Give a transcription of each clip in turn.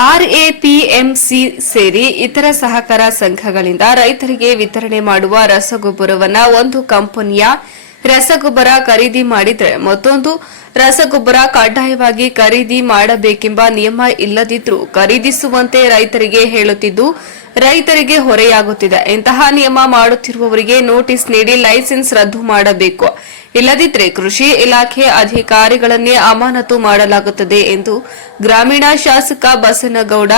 ಆರ್ಎಪಿಎಂಸಿ ಸೇರಿ ಇತರ ಸಹಕಾರ ಸಂಘಗಳಿಂದ ರೈತರಿಗೆ ವಿತರಣೆ ಮಾಡುವ ರಸಗೊಬ್ಬರವನ್ನ ಒಂದು ಕಂಪನಿಯ ರಸಗೊಬ್ಬರ ಖರೀದಿ ಮಾಡಿದರೆ ಮತ್ತೊಂದು ರಸಗೊಬ್ಬರ ಕಡ್ಡಾಯವಾಗಿ ಖರೀದಿ ಮಾಡಬೇಕೆಂಬ ನಿಯಮ ಇಲ್ಲದಿದ್ರೂ ಖರೀದಿಸುವಂತೆ ರೈತರಿಗೆ ಹೇಳುತ್ತಿದ್ದು ರೈತರಿಗೆ ಹೊರೆಯಾಗುತ್ತಿದೆ. ಇಂತಹ ನಿಯಮ ಮಾಡುತ್ತಿರುವವರಿಗೆ ನೋಟಿಸ್ ನೀಡಿ ಲೈಸೆನ್ಸ್ ರದ್ದು ಮಾಡಬೇಕು. ಇಲ್ಲದಿದ್ದರೆ ಕೃಷಿ ಇಲಾಖೆ ಅಧಿಕಾರಿಗಳನ್ನೇ ಅಮಾನತು ಮಾಡಲಾಗುತ್ತದೆ ಎಂದು ಗ್ರಾಮೀಣ ಶಾಸಕ ಬಸನಗೌಡ,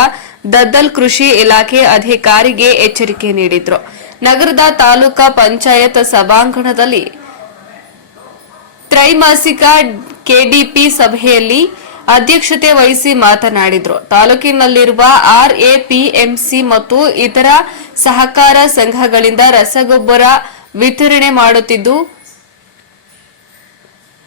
ದದ್ದಲ್ ಕೃಷಿ ಇಲಾಖೆ ಅಧಿಕಾರಿಗೆ ಎಚ್ಚರಿಕೆ ನೀಡಿದ್ರು. ನಗರದ ತಾಲೂಕಾ ಪಂಚಾಯತ್ ಸಭಾಂಗಣದಲ್ಲಿ ತ್ರೈಮಾಸಿಕ ಕೆಡಿಪಿ ಸಭೆಯಲ್ಲಿ ಅಧ್ಯಕ್ಷತೆ ವಹಿಸಿ ಮಾತನಾಡಿದರು. ತಾಲೂಕಿನಲ್ಲಿರುವ ಆರ್ಎಪಿಎಂಸಿ ಮತ್ತು ಇತರ ಸಹಕಾರ ಸಂಘಗಳಿಂದ ರಸಗೊಬ್ಬರ ವಿತರಣೆ ಮಾಡುತ್ತಿದ್ದು,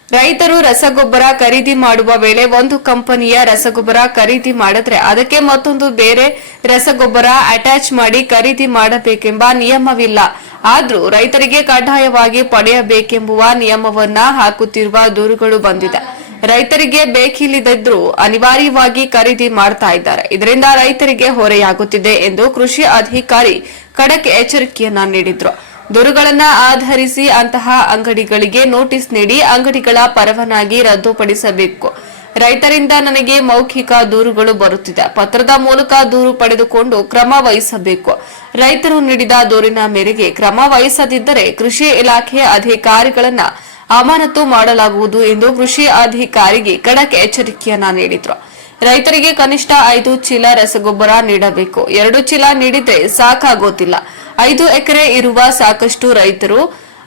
ರೈತರು ರಸಗೊಬ್ಬರ ಖರೀದಿ ಮಾಡುವ ವೇಳೆ ಒಂದು ಕಂಪನಿಯ ರಸಗೊಬ್ಬರ ಖರೀದಿ ಮಾಡಿದ್ರೆ ಅದಕ್ಕೆ ಮತ್ತೊಂದು ಬೇರೆ ರಸಗೊಬ್ಬರ ಅಟ್ಯಾಚ್ ಮಾಡಿ ಖರೀದಿ ಮಾಡಬೇಕೆಂಬ ನಿಯಮವಿಲ್ಲ. ಆದರೂ ರೈತರಿಗೆ ಕಡ್ಡಾಯವಾಗಿ ಪಡೆಯಬೇಕೆಂಬುವ ನಿಯಮವನ್ನ ಹಾಕುತ್ತಿರುವ ದೂರುಗಳು ಬಂದಿದೆ. ರೈತರಿಗೆ ಬೇಕಿಲ್ಲದಿದ್ರೂ ಅನಿವಾರ್ಯವಾಗಿ ಖರೀದಿ ಮಾಡ್ತಾ ಇದ್ದಾರೆ. ಇದರಿಂದ ರೈತರಿಗೆ ಹೊರೆಯಾಗುತ್ತಿದೆ ಎಂದು ಕೃಷಿ ಅಧಿಕಾರಿ ಖಡಕ್ ಎಚ್ಚರಿಕೆಯನ್ನ ನೀಡಿದ್ರು. ದೂರುಗಳನ್ನ ಆಧರಿಸಿ ಅಂತಹ ಅಂಗಡಿಗಳಿಗೆ ನೋಟಿಸ್ ನೀಡಿ ಅಂಗಡಿಗಳ ಪರವಾನಗಿ ರದ್ದುಪಡಿಸಬೇಕು. ರೈತರಿಂದ ನನಗೆ ಮೌಖಿಕ ದೂರುಗಳು ಬರುತ್ತಿದೆ. ಪತ್ರದ ಮೂಲಕ ದೂರು ಪಡೆದುಕೊಂಡು ಕ್ರಮ ವಹಿಸಬೇಕು. ರೈತರು ನೀಡಿದ ದೂರಿನ ಮೇರೆಗೆ ಕ್ರಮ ವಹಿಸದಿದ್ದರೆ ಕೃಷಿ ಇಲಾಖೆ ಅಧಿಕಾರಿಗಳನ್ನ ಅಮಾನತು ಮಾಡಲಾಗುವುದು ಎಂದು ಕೃಷಿ ಅಧಿಕಾರಿಗೆ ಖಡಕ್ ಎಚ್ಚರಿಕೆಯನ್ನ ನೀಡಿದ್ರು. ರೈತರಿಗೆ ಕನಿಷ್ಠ ಐದು ಚೀಲ ರಸಗೊಬ್ಬರ ನೀಡಬೇಕು. ಎರಡು ಚೀಲ ನೀಡಿದ್ರೆ ಸಾಕಾಗೋತಿಲ್ಲ ಐದು ಎಕರೆ ಇರುವ ಸಾಕಷ್ಟು ರೈತರು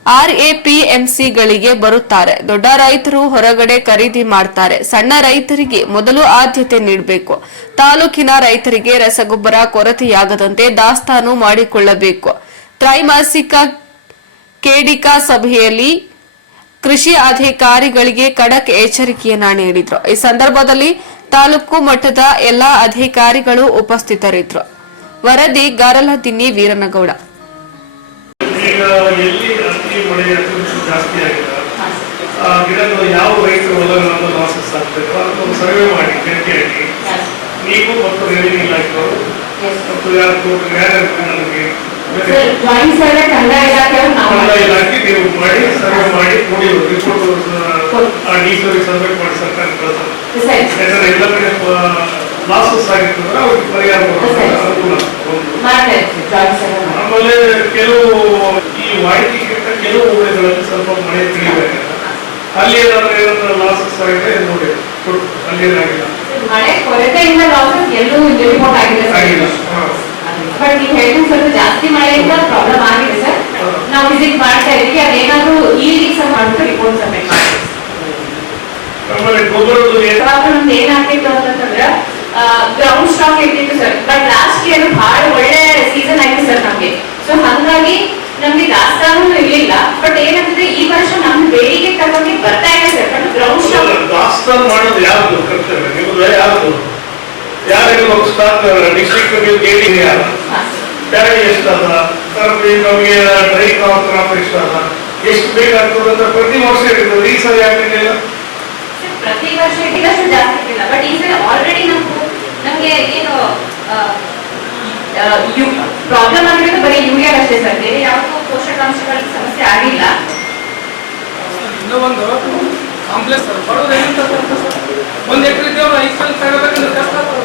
ಆರ್ಎಪಿಎಂಸಿಗಳಿಗೆ ಬರುತ್ತಾರೆ. ದೊಡ್ಡ ರೈತರು ಹೊರಗಡೆ ಖರೀದಿ ಮಾಡ್ತಾರೆ. ಸಣ್ಣ ರೈತರಿಗೆ ಮೊದಲು ಆದ್ಯತೆ ನೀಡಬೇಕು. ತಾಲೂಕಿನ ರೈತರಿಗೆ ರಸಗೊಬ್ಬರ ಕೊರತೆಯಾಗದಂತೆ ದಾಸ್ತಾನು ಮಾಡಿಕೊಳ್ಳಬೇಕು. ತ್ರೈಮಾಸಿಕ ಕೇಡಿಕಾ ಸಭೆಯಲ್ಲಿ ಕೃಷಿ ಅಧಿಕಾರಿಗಳಿಗೆ ಖಡಕ್ ಎಚ್ಚರಿಕೆಯನ್ನ ನೀಡಿದ್ರು. ಈ ಸಂದರ್ಭದಲ್ಲಿ ತಾಲೂಕು ಮಟ್ಟದ ಎಲ್ಲಾ ಅಧಿಕಾರಿಗಳು ಉಪಸ್ಥಿತರಿದ್ರು. ವರದಿ ಗಾರಲದಿನ್ನಿ ವೀರನಗೌಡ. ಯಾವ ರೈತರು ಹೊಲಗಳನ್ನು ಲಾಸಸ್ ಆಗ್ಬೇಕು? ಅದನ್ನು ಸರ್ವೆ ಮಾಡಿ ಗಟ್ಟಿಯಾಗಿ ನೀವು ಮತ್ತು ರೆವಿನ್ಯೂ ಇಲಾಖೆಯವರು ಮತ್ತು ಯಾರು ನನಗೆ ಸರ್ವೆ ಕನ್ನಡ ಇಲಾಖೆ ನೀವು ಮಾಡಿ ಸರ್ವೆ ಮಾಡಿ ನೋಡಿ ರಿಪೋರ್ಟ್ ಆ ಸಬ್ಮಿಟ್ ಮಾಡಿ ಸರ್ಕಾರ ಯಾಕಂದ್ರೆ ಎಲ್ಲ ಕಡೆ ಲಾಸಸ್ ಆಗಿರ್ತಂದ್ರೆ ಅವ್ರಿಗೆ ಪರಿಹಾರ ಅನುಕೂಲ ಸರ್ವೆ ಆಮೇಲೆ ಕೆಲವು ಈ ವಾಡಿಕೆಗಿಂತ ಕೆಲವು ಊರುಗಳಲ್ಲಿ ಸ್ವಲ್ಪ ಮಳೆ ತಿಳಿಬೇಕು ಅಲ್ಲಿ ಏನಾದ್ರೆ ಏನಾದ್ರು ಲಾಸಸ್ ಆಗಿದೆ ನೋಡಿ. ಅಲ್ಲಿ ಏನಾಗಿಲ್ಲ. ಮಳೆ ಕೊರತೆಯಿಂದ ಲಾಸಸ್ ಎಲ್ಲೂ ರಿಪೋರ್ಟ್ ಆಗಿದೆ ಬಟ್ ನೀವು ಹೇಳಿದ ಸ್ವಲ್ಪ ಜಾಸ್ತಿ ಮಳೆಯಿಂದ ಪ್ರಾಬ್ಲಮ್ ಆಗಿದೆ ನಾವು ವಿಸಿಟ್ ಮಾಡ್ತಾ ಇದ್ದೀವಿ ಅದೇನಾದ್ರೂ ಈ ರೀತಿ ಮಾಡ್ಬಿಟ್ಟು ರಿಪೋರ್ಟ್ ಸಬ್ಮಿಟ್ ಮಾಡ್ತೀವಿ. ಏನಾಗ್ತಿತ್ತು ಅಂತಂದ್ರೆ ಗ್ರೌಂಡ್ ಸ್ಟಾಕ್ ಇರ್ತಿತ್ತು ಸರ್ ಬಟ್ ಲಾಸ್ಟ್ ಇಯರ್ ಬಹಳ ಒಳ್ಳೆ ಸೀಸನ್ ಆಯ್ತು ಸರ್ ನಮ್ಗೆ. ಸೊ ಹಾಗಾಗಿ ನಮ್ಗೆ ದಾಸ್ತಾನು ಇರ್ಲಿಲ್ಲ. ಬಟ್ ಏನಂದ್ರೆ ಈ ವರ್ಷ ನಮ್ ಬೇಡಿಕೆ ತಗೊಂಡು ಬರ್ತಾ ಇದೆ ಸರ್ ಬಟ್ ಗ್ರೌಂಡ್ ಸ್ಟಾಕ್ ದಾಸ್ತಾನು ಮಾಡೋದು ಯಾವ್ದು ಕರ್ತವ್ಯ ನಿಮ್ದು ಯಾವ್ದು ಯಾರಿಗೆ ಸ್ಟಾಕ್ ಡಿಸ್ಟ್ರಿಕ್ಟ್ ಯಾರು ಎಷ್ಟು ಅದ ನಮಗೆ ಕ್ರಾಪ್ ಕ್ರಾಪ್ ಎಷ್ಟು ಬೇಕಾಗ್ತದೆ ಅಂತ ಪ್ರತಿ ವರ್ಷ ಇರ್ತದೆ ಈ ಸಲ ಯಾಕಿಲ್ಲ ಪ್ರತಿ ವರ್ಷ ಇದಷ್ಟು ಜಾಸ್ತಿ ಇಲ್ಲ ಬಟ್ ಈ ಸಲ ಆಲ್ರೆಡಿ ನಮ್ಗೆ ನಮ್ಗೆ ಏನು ಪ್ರಾಬ್ಲಮ್ ಆಗಿರೋದು ಬರೀ ಯೂರಿಯಾ ಅಷ್ಟೇ ಸರ್ ಬೇರೆ ಯಾವುದೋ ಪೋಷಕಾಂಶಗಳ ಸಮಸ್ಯೆ ಆಗಿಲ್ಲ. ಇನ್ನೊಂದು ಒಂದು ಕಾಂಪ್ಲೆಕ್ಸ್ ಸರ್ ಬಡವ್ರು ಏನಂತ ಸರ್? ಒಂದು ಎಕರೆ ಇದ್ದೇವ್ರು ಐದು ಸಲ ತಗೋಬೇಕಂದ್ರೆ ಕಷ್ಟ ಆಗ್ತದೆ.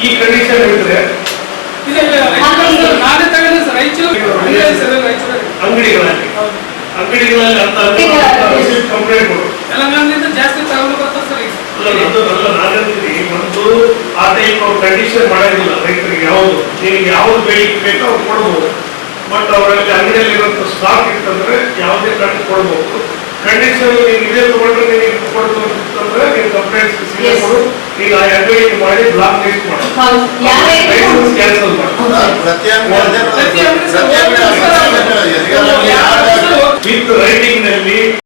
ಈ ಕಂಡೀಷನ್ ಇದ್ರೆ ಇದೆ ಇಲ್ಲ, ರೈತರು ನಾನೇ ತಗೊಂಡೆ ಸರ್ ರಾಯಚೂರು ಇಲ್ಲೇ ಸರ್ ರಾಯಚೂರಲ್ಲಿ. ಅಂಗಡಿಗಳಲ್ಲಿ. ಅಂಗಡಿಗಳಲ್ಲಿ ಅಂತ ಕಂಪ್ಲೇಂಟ್ ಕೊಡು. ಜಾಸ್ತಿ ತಗೊಂಡು ಬರ್ತಾರೆ ಸರ್ ಈಗ. ಅಲ್ಲ, ನಾನಂತೀನಿ ಒಂದು ಆ ಟೈಪ್ ಅವ್ರು ಕಂಡೀಷನ್ ಮಾಡೋದಿಲ್ಲ ರೈತರಿಗೆ ಯಾವುದು ನಿಮಗೆ ಯಾವ್ದು ಬೆಳಿಗ್ಗೆ ಬೇಕೋ ಅವ್ರು ಕೊಡ್ಬೋದು. ಬಟ್ ಅವರಲ್ಲಿ ಅಂಗಡಿಯಲ್ಲಿ ಇರುವಂತ ಸ್ಟಾಕ್ ಇತ್ತಂದ್ರೆ ಯಾವುದೇ ಕಾರಣ ಕೊಡ್ಬೋದು. ಕಂಡೀಷನ್ ನೀವು ಇದೇ ತಗೊಂಡ್ರೆ ನಿಮಗೆ ಕೊಡ್ತು ಅಂತಂದ್ರೆ ನೀನು ಕಂಪ್ಲೇಂಟ್. ಕೊಡು. ಈಗ ಆ ಅಂಗಡಿ ಮಾಡಿ ಬ್ಲಾಕ್ ಲಿಸ್ಟ್ ಮಾಡಿ. ಕ್ಯಾನ್ಸಲ್ ಮಾಡು.